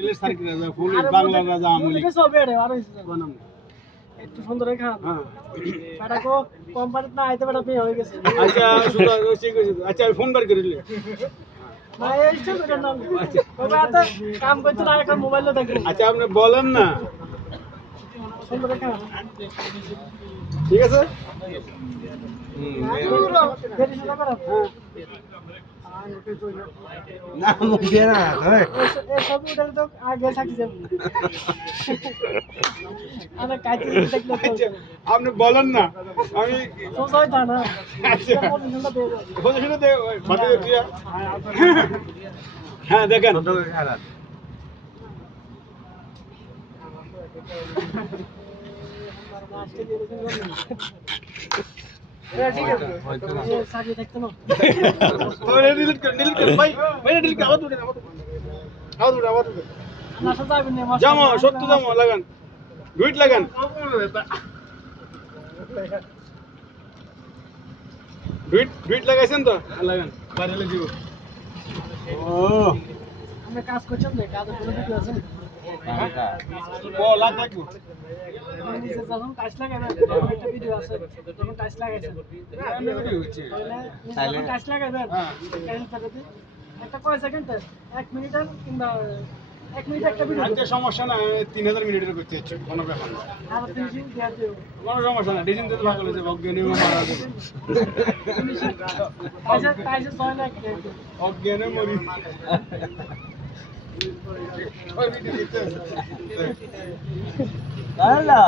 ইলিশ সার্কি রাজা ফুল বাংলা রাজা আমলি সবে রে আর বানাম একটু সুন্দর খান হ্যাঁ বেটা কো কোম্পানি না আইতে বেটা পে হয়ে গেছে আচ্ছা সুন্দর ঠিক আছে আচ্ছা আমি ফোন বার করে দিলে না এই তো বেটা নাম তবে এত কাম করতে না এখন মোবাইলে দেখো আচ্ছা আপনি বলেন না সুন্দর খান ঠিক আছে না মুখ দিয়ে না সব উঠে তো আগে থাকি যাব আমরা কাইতে দেখলে আপনি বলেন না আমি সোসাই তা না পজিশনে দে বাটে দিয়া হ্যাঁ দেখেন ঠিক আছে সাজিয়ে দেখতে না ডিলিট কর ভাই ডিলিট কর আওয়াজ উঠে না সাজাবেন না জামো সত্য জামো লাগান গুইট লাগান গুইট লাগাইছেন তো লাগান বাইরে দিব ও আমরা কাজ করছেন না কাজের কোনো কিছু আছে ও লাগবো নিচে যখন টাইস লাগাবেন একটা ভিডিও আছে যখন টাইস লাগাইছেন তাহলে টাইস লাগাবেন একটা কয় সেকেন্ড 1 মিনিট কিংবা 1 মিনিট একটা ভিডিও আচ্ছা সমস্যা না 3000 মিনিটের করতে হচ্ছে কোনো ব্যাপার না আর 3 দিন দেয়া দিও কোনো সমস্যা না ডিজাইন দিতে ভালো হয়েছে অজ্ঞানী মারা যাবে টাইসে 6 লাখ অজ্ঞানে মরি হ্যালো